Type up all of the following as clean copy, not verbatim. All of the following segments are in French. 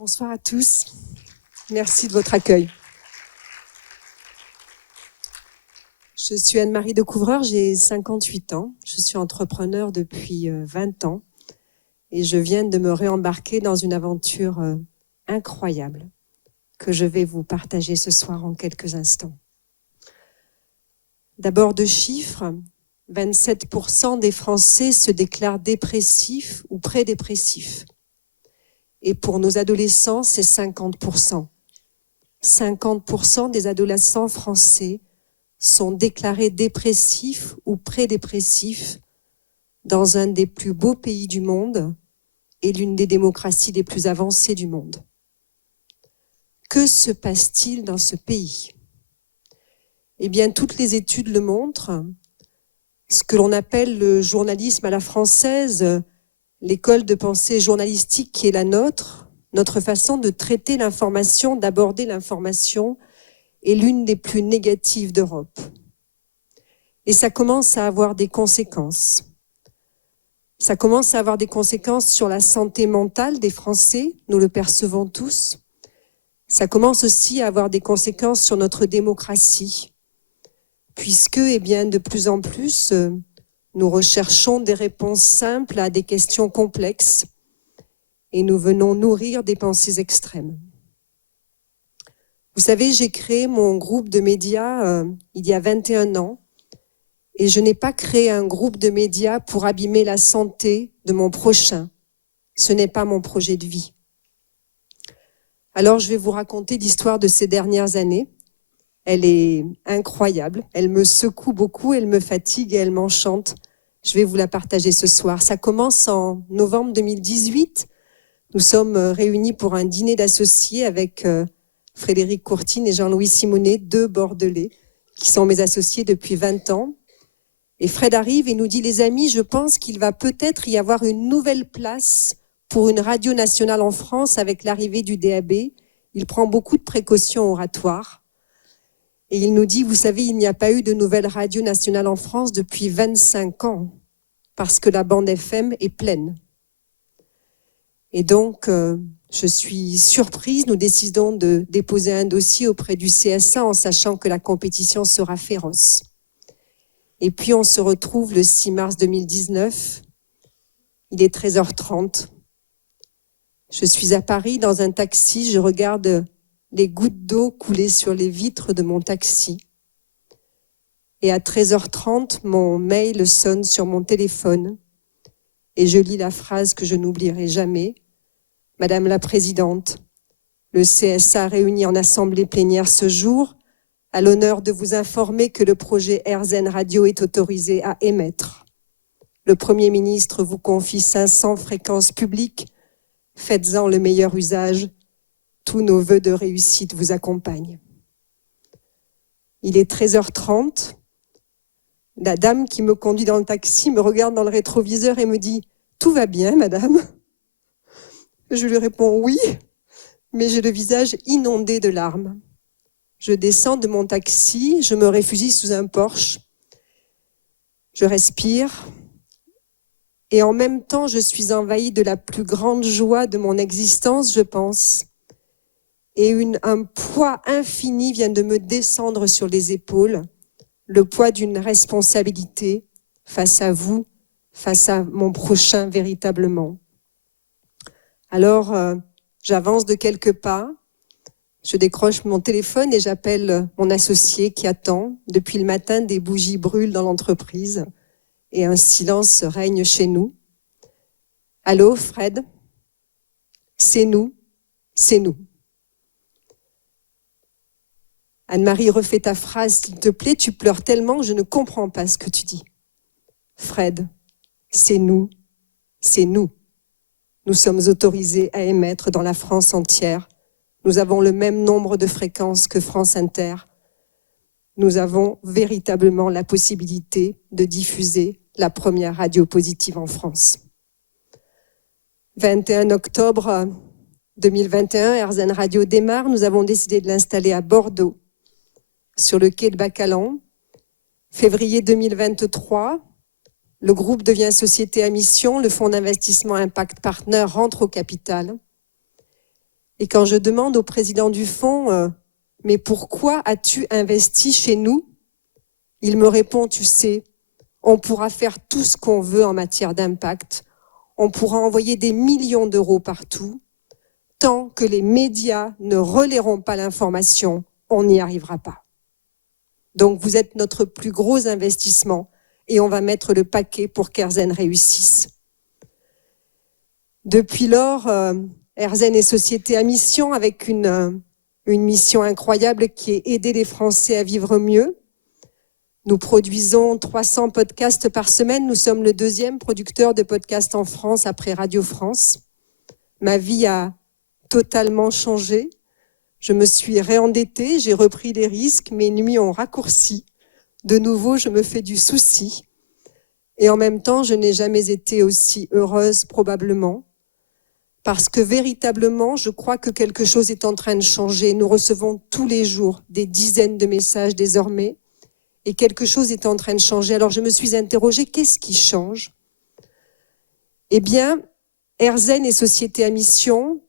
Bonsoir à tous. Merci de votre accueil. Je suis Anne-Marie Decouvreur, j'ai 58 ans. Je suis entrepreneur depuis 20 ans et je viens de me réembarquer dans une aventure incroyable que je vais vous partager ce soir en quelques instants. D'abord deux chiffres. 27% des Français se déclarent dépressifs ou prédépressifs. Et pour nos adolescents, c'est 50%. 50% des adolescents français sont déclarés dépressifs ou prédépressifs dans un des plus beaux pays du monde et l'une des démocraties les plus avancées du monde. Que se passe-t-il dans ce pays ? Eh bien, toutes les études le montrent. Ce que l'on appelle le journalisme à la française, l'école de pensée journalistique qui est la nôtre, notre façon de traiter l'information, d'aborder l'information, est l'une des plus négatives d'Europe. Et ça commence à avoir des conséquences. Ça commence à avoir des conséquences sur la santé mentale des Français, nous le percevons tous. Ça commence aussi à avoir des conséquences sur notre démocratie, puisque, de plus en plus, nous recherchons des réponses simples à des questions complexes et nous venons nourrir des pensées extrêmes. Vous savez, j'ai créé mon groupe de médias il y a 21 ans et je n'ai pas créé un groupe de médias pour abîmer la santé de mon prochain. Ce n'est pas mon projet de vie. Alors, je vais vous raconter l'histoire de ces dernières années. Elle est incroyable, elle me secoue beaucoup, elle me fatigue et elle m'enchante. Je vais vous la partager ce soir. Ça commence en novembre 2018. Nous sommes réunis pour un dîner d'associés avec Frédéric Courtine et Jean-Louis Simonet, deux Bordelais, qui sont mes associés depuis 20 ans. Et Fred arrive et nous dit, les amis, je pense qu'il va peut-être y avoir une nouvelle place pour une radio nationale en France avec l'arrivée du DAB. Il prend beaucoup de précautions oratoires. Et il nous dit, vous savez, il n'y a pas eu de nouvelle radio nationale en France depuis 25 ans, parce que la bande FM est pleine. Et donc, je suis surprise, nous décidons de déposer un dossier auprès du CSA en sachant que la compétition sera féroce. Et puis, on se retrouve le 6 mars 2019, il est 13h30. Je suis à Paris dans un taxi, je regarde les gouttes d'eau couler sur les vitres de mon taxi. Et à 13h30, mon mail sonne sur mon téléphone et je lis la phrase que je n'oublierai jamais. Madame la Présidente, le CSA réuni en assemblée plénière ce jour a l'honneur de vous informer que le projet RZN Radio est autorisé à émettre. Le Premier ministre vous confie 500 fréquences publiques. Faites-en le meilleur usage. Tous nos vœux de réussite vous accompagnent. Il est 13h30. La dame qui me conduit dans le taxi me regarde dans le rétroviseur et me dit « Tout va bien, madame ?» Je lui réponds « Oui », mais j'ai le visage inondé de larmes. Je descends de mon taxi, je me réfugie sous un Porsche. Je respire et en même temps, je suis envahie de la plus grande joie de mon existence, je pense. Et un poids infini vient de me descendre sur les épaules, le poids d'une responsabilité face à vous, face à mon prochain véritablement. Alors, j'avance de quelques pas, je décroche mon téléphone et j'appelle mon associé qui attend. Depuis le matin, des bougies brûlent dans l'entreprise et un silence règne chez nous. Allô, Fred ? C'est nous, c'est nous. Anne-Marie, refais ta phrase, s'il te plaît, tu pleures tellement que je ne comprends pas ce que tu dis. Fred, c'est nous, c'est nous. Nous sommes autorisés à émettre dans la France entière. Nous avons le même nombre de fréquences que France Inter. Nous avons véritablement la possibilité de diffuser la première radio positive en France. 21 octobre 2021, RZN Radio démarre. Nous avons décidé de l'installer à Bordeaux, sur le quai de Bacalan. Février 2023, le groupe devient société à mission, le fonds d'investissement Impact Partner rentre au capital. Et quand je demande au président du fonds, mais pourquoi as-tu investi chez nous? Il me répond, tu sais, on pourra faire tout ce qu'on veut en matière d'impact. On pourra envoyer des millions d'euros partout. Tant que les médias ne relaieront pas l'information, on n'y arrivera pas. Donc vous êtes notre plus gros investissement et on va mettre le paquet pour qu'Airzen réussisse. Depuis lors, Airzen est société à mission avec une mission incroyable qui est aider les Français à vivre mieux. Nous produisons 300 podcasts par semaine. Nous sommes le 2e producteur de podcasts en France après Radio France. Ma vie a totalement changé. Je me suis réendettée, j'ai repris des risques, mes nuits ont raccourci. De nouveau, je me fais du souci. Et en même temps, je n'ai jamais été aussi heureuse probablement. Parce que véritablement, je crois que quelque chose est en train de changer. Nous recevons tous les jours des dizaines de messages désormais. Et quelque chose est en train de changer. Alors je me suis interrogée, qu'est-ce qui change? Eh bien, Airzen est société à mission,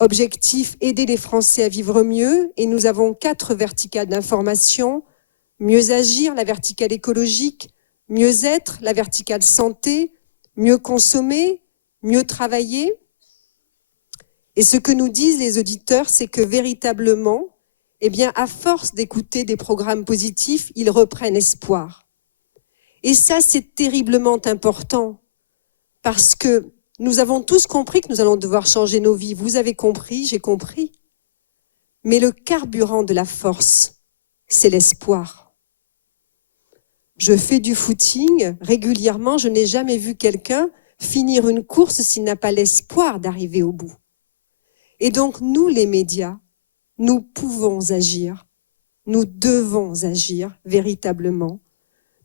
objectif, aider les Français à vivre mieux. Et nous avons 4 verticales d'information. Mieux agir, la verticale écologique, mieux être, la verticale santé, mieux consommer, mieux travailler. Et ce que nous disent les auditeurs, c'est que véritablement, eh bien, à force d'écouter des programmes positifs, ils reprennent espoir. Et ça, c'est terriblement important parce que nous avons tous compris que nous allons devoir changer nos vies. Vous avez compris, j'ai compris. Mais le carburant de la force, c'est l'espoir. Je fais du footing régulièrement. Je n'ai jamais vu quelqu'un finir une course s'il n'a pas l'espoir d'arriver au bout. Et donc, nous, les médias, nous pouvons agir, nous devons agir véritablement.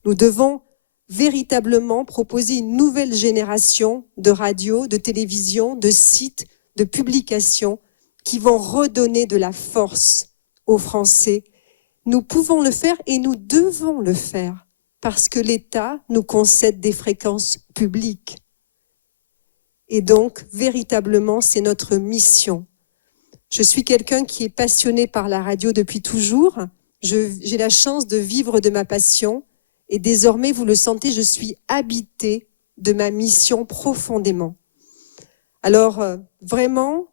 Nous devons véritablement proposer une nouvelle génération de radios, de télévision, de sites, de publications qui vont redonner de la force aux Français. Nous pouvons le faire et nous devons le faire parce que l'État nous concède des fréquences publiques. Et donc, véritablement, c'est notre mission. Je suis quelqu'un qui est passionné par la radio depuis toujours. J'ai la chance de vivre de ma passion et désormais, vous le sentez, je suis habitée de ma mission profondément. Alors, vraiment,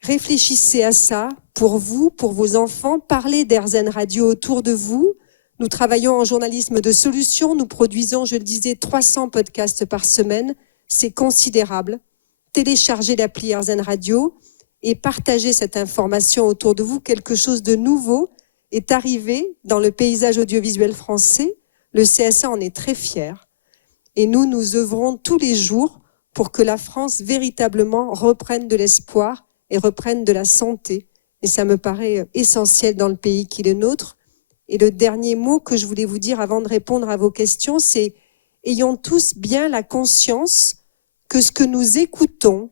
réfléchissez à ça pour vous, pour vos enfants. Parlez d'Airzen Radio autour de vous. Nous travaillons en journalisme de solutions. Nous produisons, je le disais, 300 podcasts par semaine. C'est considérable. Téléchargez l'appli Airzen Radio et partagez cette information autour de vous. Quelque chose de nouveau est arrivé dans le paysage audiovisuel français. Le CSA en est très fier. Et nous œuvrons tous les jours pour que la France véritablement reprenne de l'espoir et reprenne de la santé. Et ça me paraît essentiel dans le pays qui est le nôtre. Et le dernier mot que je voulais vous dire avant de répondre à vos questions, c'est ayons tous bien la conscience que ce que nous écoutons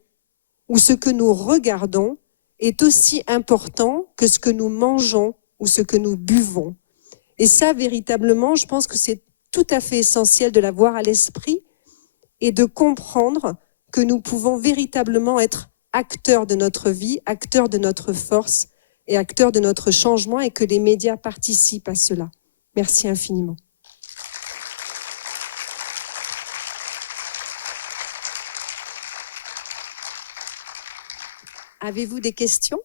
ou ce que nous regardons est aussi important que ce que nous mangeons ou ce que nous buvons. Et ça, véritablement, je pense que c'est tout à fait essentiel de l'avoir à l'esprit et de comprendre que nous pouvons véritablement être acteurs de notre vie, acteurs de notre force et acteurs de notre changement et que les médias participent à cela. Merci infiniment. Avez-vous des questions ?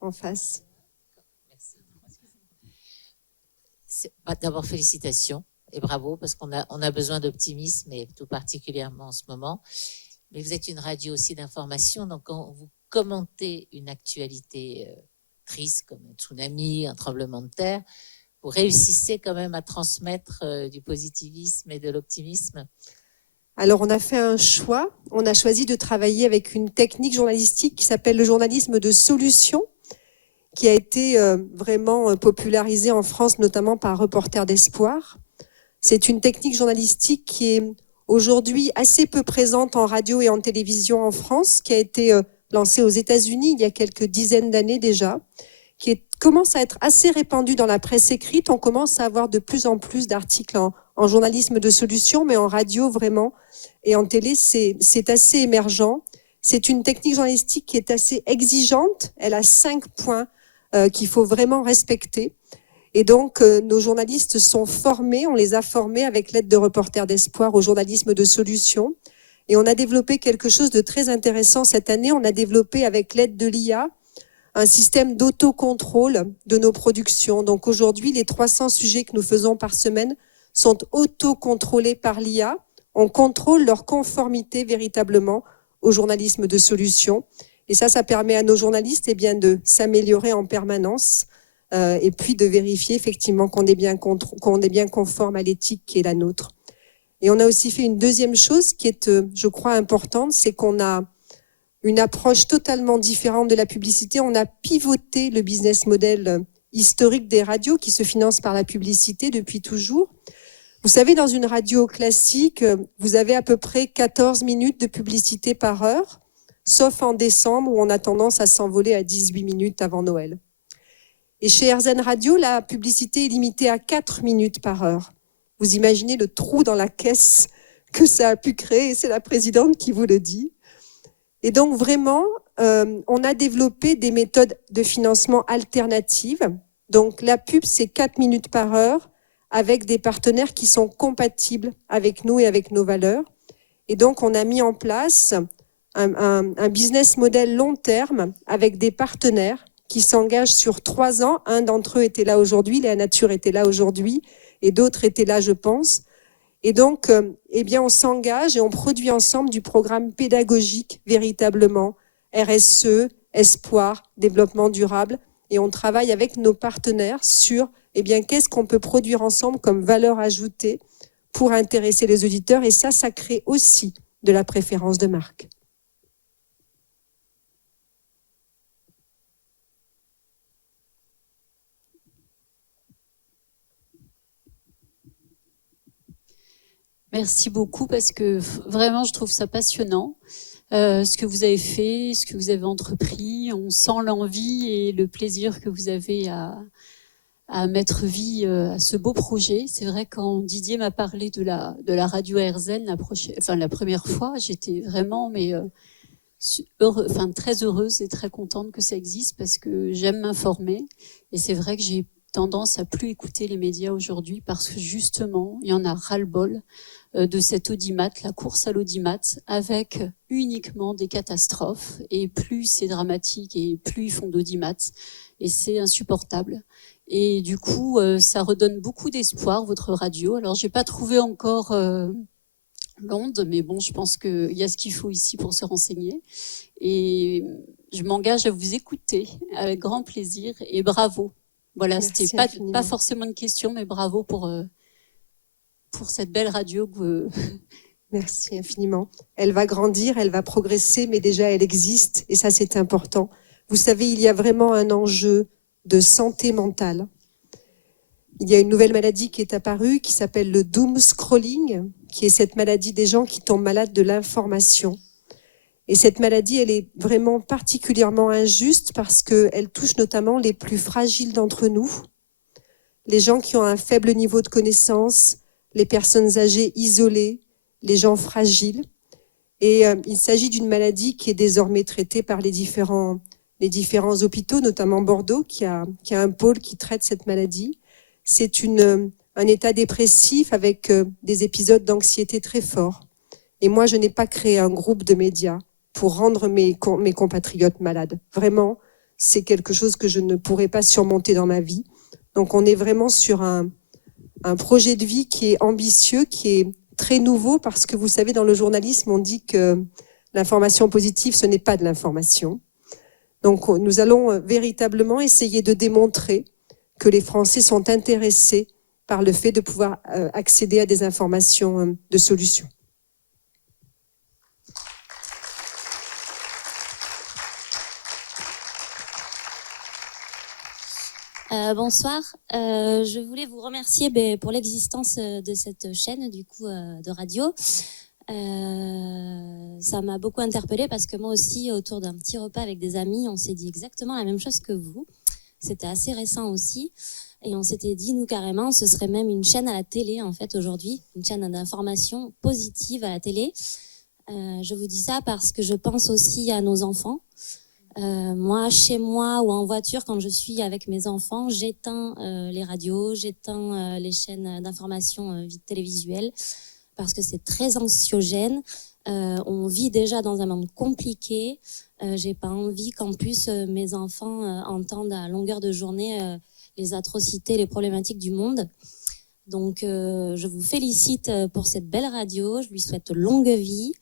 En face. D'abord, félicitations et bravo, parce qu'on a besoin d'optimisme, et tout particulièrement en ce moment. Mais vous êtes une radio aussi d'information, donc quand vous commentez une actualité triste comme un tsunami, un tremblement de terre, vous réussissez quand même à transmettre du positivisme et de l'optimisme. Alors, on a fait un choix. On a choisi de travailler avec une technique journalistique qui s'appelle le journalisme de solution, qui a été vraiment popularisée en France, notamment par Reporters d'Espoir. C'est une technique journalistique qui est aujourd'hui assez peu présente en radio et en télévision en France, qui a été lancée aux États-Unis il y a quelques dizaines d'années déjà, qui commence à être assez répandue dans la presse écrite. On commence à avoir de plus en plus d'articles en journalisme de solution, mais en radio vraiment, et en télé, c'est assez émergent. C'est une technique journalistique qui est assez exigeante. Elle a 5 points qu'il faut vraiment respecter. Et donc, nos journalistes sont formés, on les a formés avec l'aide de Reporters d'Espoir au journalisme de solution. Et on a développé quelque chose de très intéressant cette année. On a développé avec l'aide de l'IA un système d'autocontrôle de nos productions. Donc aujourd'hui, les 300 sujets que nous faisons par semaine sont autocontrôlés par l'IA. On contrôle leur conformité véritablement au journalisme de solution. Et ça permet à nos journalistes de s'améliorer en permanence et puis de vérifier effectivement qu'on est bien conforme à l'éthique qui est la nôtre. Et on a aussi fait une deuxième chose qui est, je crois, importante, c'est qu'on a une approche totalement différente de la publicité. On a pivoté le business model historique des radios qui se financent par la publicité depuis toujours. Vous savez, dans une radio classique, vous avez à peu près 14 minutes de publicité par heure, sauf en décembre où on a tendance à s'envoler à 18 minutes avant Noël. Et chez RZN Radio, la publicité est limitée à 4 minutes par heure. Vous imaginez le trou dans la caisse que ça a pu créer, et c'est la présidente qui vous le dit. Et donc vraiment, on a développé des méthodes de financement alternatives. Donc la pub, c'est 4 minutes par heure avec des partenaires qui sont compatibles avec nous et avec nos valeurs. Et donc on a mis en place un business model long terme avec des partenaires qui s'engagent sur 3 ans. Un d'entre eux était là aujourd'hui, Léa Nature était là aujourd'hui, et d'autres étaient là, je pense. Et donc, on s'engage et on produit ensemble du programme pédagogique véritablement, RSE, espoir, développement durable. Et on travaille avec nos partenaires sur qu'est-ce qu'on peut produire ensemble comme valeur ajoutée pour intéresser les auditeurs. Et ça crée aussi de la préférence de marque. Merci beaucoup parce que vraiment, je trouve ça passionnant. Ce que vous avez fait, ce que vous avez entrepris, on sent l'envie et le plaisir que vous avez à mettre vie à ce beau projet. C'est vrai, quand Didier m'a parlé de la radio RZN la première fois, j'étais vraiment très heureuse et très contente que ça existe parce que j'aime m'informer. Et c'est vrai que j'ai tendance à plus écouter les médias aujourd'hui parce que justement, il y en a ras-le-bol de cette audimat, la course à l'audimat, avec uniquement des catastrophes. Et plus c'est dramatique et plus ils font d'audimat. Et c'est insupportable. Et du coup, ça redonne beaucoup d'espoir, votre radio. Alors, j'ai pas trouvé encore l'onde, mais bon, je pense qu'il y a ce qu'il faut ici pour se renseigner. Et je m'engage à vous écouter avec grand plaisir et bravo. Voilà, c'était pas forcément une question, mais bravo pour cette belle radio. Merci infiniment. Elle va grandir, elle va progresser, mais déjà elle existe et ça c'est important. Vous savez, il y a vraiment un enjeu de santé mentale. Il y a une nouvelle maladie qui est apparue qui s'appelle le doom scrolling, qui est cette maladie des gens qui tombent malades de l'information. Et cette maladie, elle est vraiment particulièrement injuste parce qu'elle touche notamment les plus fragiles d'entre nous, les gens qui ont un faible niveau de connaissance, les personnes âgées isolées, les gens fragiles. Et il s'agit d'une maladie qui est désormais traitée par les différents hôpitaux, notamment Bordeaux, qui a un pôle qui traite cette maladie. C'est un état dépressif avec des épisodes d'anxiété très forts. Et moi, je n'ai pas créé un groupe de médias pour rendre mes compatriotes malades. Vraiment, c'est quelque chose que je ne pourrais pas surmonter dans ma vie. Donc, on est vraiment sur un projet de vie qui est ambitieux, qui est très nouveau, parce que vous savez, dans le journalisme, on dit que l'information positive, ce n'est pas de l'information. Donc, nous allons véritablement essayer de démontrer que les Français sont intéressés par le fait de pouvoir accéder à des informations de solutions. Bonsoir, je voulais vous remercier pour l'existence de cette chaîne de radio. Ça m'a beaucoup interpellée parce que moi aussi, autour d'un petit repas avec des amis, on s'est dit exactement la même chose que vous. C'était assez récent aussi. Et on s'était dit, nous, carrément, ce serait même une chaîne à la télé, en fait, aujourd'hui, une chaîne d'information positive à la télé. Je vous dis ça parce que je pense aussi à nos enfants. Moi, chez moi ou en voiture, quand je suis avec mes enfants, j'éteins les radios, j'éteins les chaînes d'information télévisuelles parce que c'est très anxiogène. On vit déjà dans un monde compliqué. J'ai pas envie qu'en plus mes enfants entendent à longueur de journée les atrocités, les problématiques du monde. Donc, je vous félicite pour cette belle radio. Je lui souhaite longue vie.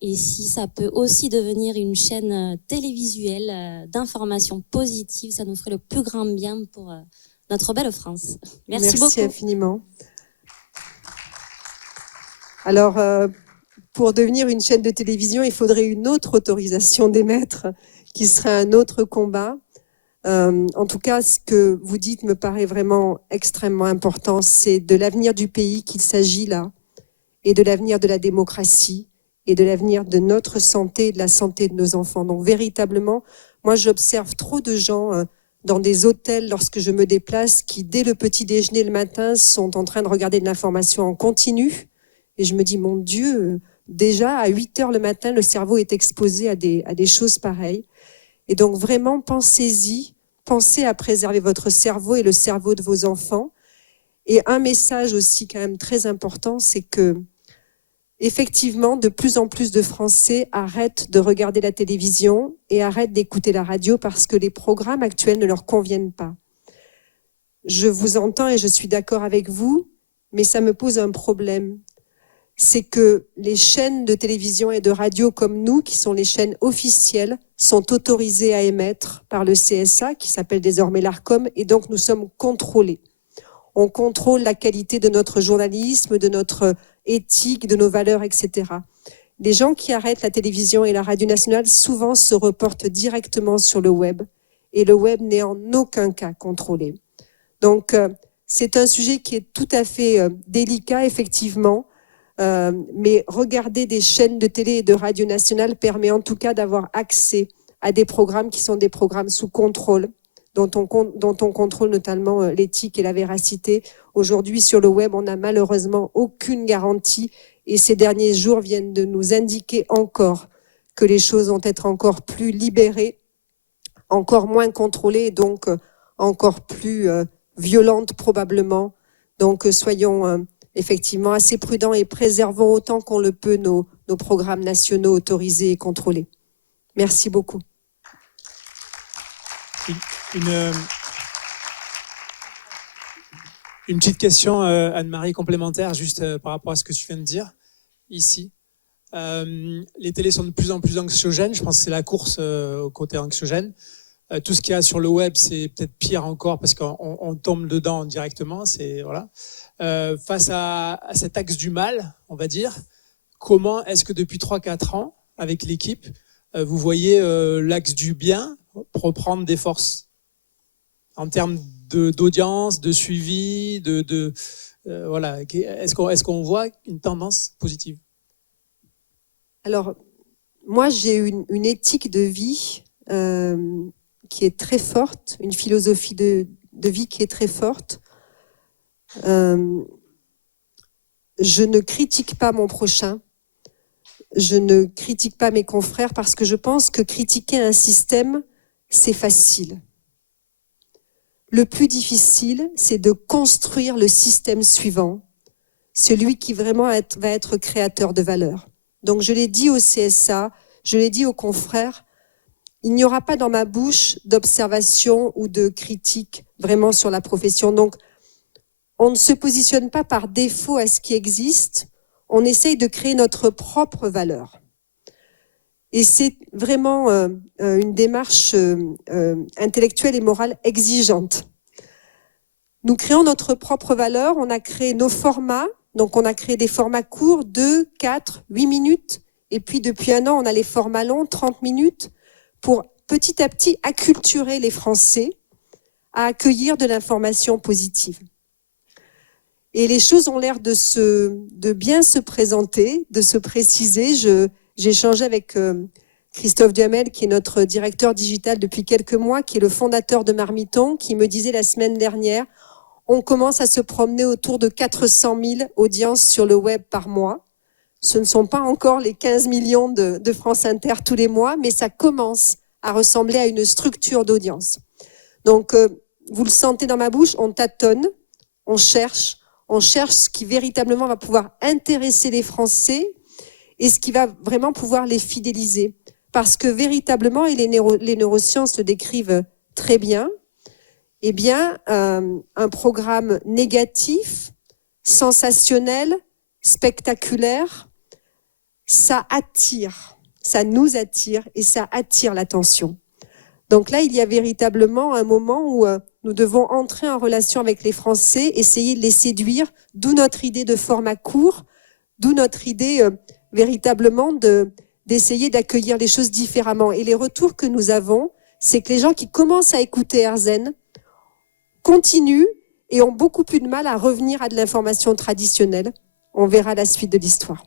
Et si ça peut aussi devenir une chaîne télévisuelle d'information positive, ça nous ferait le plus grand bien pour notre belle France. Merci beaucoup. Merci infiniment. Alors, pour devenir une chaîne de télévision, il faudrait une autre autorisation d'émettre, qui serait un autre combat. En tout cas, ce que vous dites me paraît vraiment extrêmement important. C'est de l'avenir du pays qu'il s'agit là, et de l'avenir de la démocratie, et de l'avenir de notre santé et de la santé de nos enfants. Donc véritablement, moi j'observe trop de gens dans des hôtels lorsque je me déplace qui, dès le petit déjeuner le matin, sont en train de regarder de l'information en continu. Et je me dis, mon Dieu, déjà à 8 heures le matin, le cerveau est exposé à des choses pareilles. Et donc vraiment, pensez-y, pensez à préserver votre cerveau et le cerveau de vos enfants. Et un message aussi quand même très important, c'est que effectivement, de plus en plus de Français arrêtent de regarder la télévision et arrêtent d'écouter la radio parce que les programmes actuels ne leur conviennent pas. Je vous entends et je suis d'accord avec vous, mais ça me pose un problème. C'est que les chaînes de télévision et de radio comme nous, qui sont les chaînes officielles, sont autorisées à émettre par le CSA, qui s'appelle désormais l'ARCOM, et donc nous sommes contrôlés. On contrôle la qualité de notre journalisme, de notre éthique, de nos valeurs, etc. Les gens qui arrêtent la télévision et la radio nationale souvent se reportent directement sur le web, et le web n'est en aucun cas contrôlé. Donc, c'est un sujet qui est tout à fait délicat, effectivement, mais regarder des chaînes de télé et de radio nationale permet en tout cas d'avoir accès à des programmes qui sont des programmes sous contrôle, dont on contrôle notamment l'éthique et la véracité. Aujourd'hui, sur le web, on n'a malheureusement aucune garantie et ces derniers jours viennent de nous indiquer encore que les choses vont être encore plus libérées, encore moins contrôlées et donc encore plus violentes probablement. Donc soyons effectivement assez prudents et préservons autant qu'on le peut nos programmes nationaux autorisés et contrôlés. Merci beaucoup. Une petite question, Anne-Marie, complémentaire, juste par rapport à ce que tu viens de dire ici. Les télés sont de plus en plus anxiogènes. Je pense que c'est la course au côté anxiogène. Tout ce qu'il y a sur le web, c'est peut-être pire encore parce qu'on tombe dedans directement. Voilà. Face à cet axe du mal, on va dire, comment est-ce que depuis 3-4 ans, avec l'équipe, vous voyez l'axe du bien reprendre des forces en termes d'audience, de suivi, voilà. Est-ce qu'on voit une tendance positive? Alors, moi, j'ai une éthique de vie qui est très forte, une philosophie de vie qui est très forte. Je ne critique pas mon prochain, je ne critique pas mes confrères parce que je pense que critiquer un système, c'est facile. Le plus difficile, c'est de construire le système suivant, celui qui vraiment va être créateur de valeur. Donc je l'ai dit au CSA, je l'ai dit aux confrères, il n'y aura pas dans ma bouche d'observation ou de critique vraiment sur la profession. Donc on ne se positionne pas par défaut à ce qui existe, on essaye de créer notre propre valeur. Et c'est vraiment une démarche intellectuelle et morale exigeante. Nous créons notre propre valeur, on a créé nos formats, donc on a créé des formats courts, 2, 4, 8 minutes, et puis depuis un an, on a les formats longs, 30 minutes, pour petit à petit acculturer les Français à accueillir de l'information positive. Et les choses ont l'air de bien se présenter, de se préciser. J'ai échangé avec Christophe Duhamel, qui est notre directeur digital depuis quelques mois, qui est le fondateur de Marmiton, qui me disait la semaine dernière, On commence à se promener autour de 400 000 audiences sur le web par mois. Ce ne sont pas encore les 15 millions de France Inter tous les mois, mais ça commence à ressembler à une structure d'audience. Donc, vous le sentez dans ma bouche, on tâtonne, on cherche ce qui véritablement va pouvoir intéresser les Français et ce qui va vraiment pouvoir les fidéliser. Parce que véritablement, et les neurosciences le décrivent très bien, eh bien, un programme négatif, sensationnel, spectaculaire, ça attire, ça nous attire et ça attire l'attention. Donc là, il y a véritablement un moment où nous devons entrer en relation avec les Français, essayer de les séduire, d'où notre idée de format court, d'où notre idée véritablement d'essayer d'accueillir les choses différemment. Et les retours que nous avons, c'est que les gens qui commencent à écouter AirZen continuent et ont beaucoup plus de mal à revenir à de l'information traditionnelle. On verra la suite de l'histoire.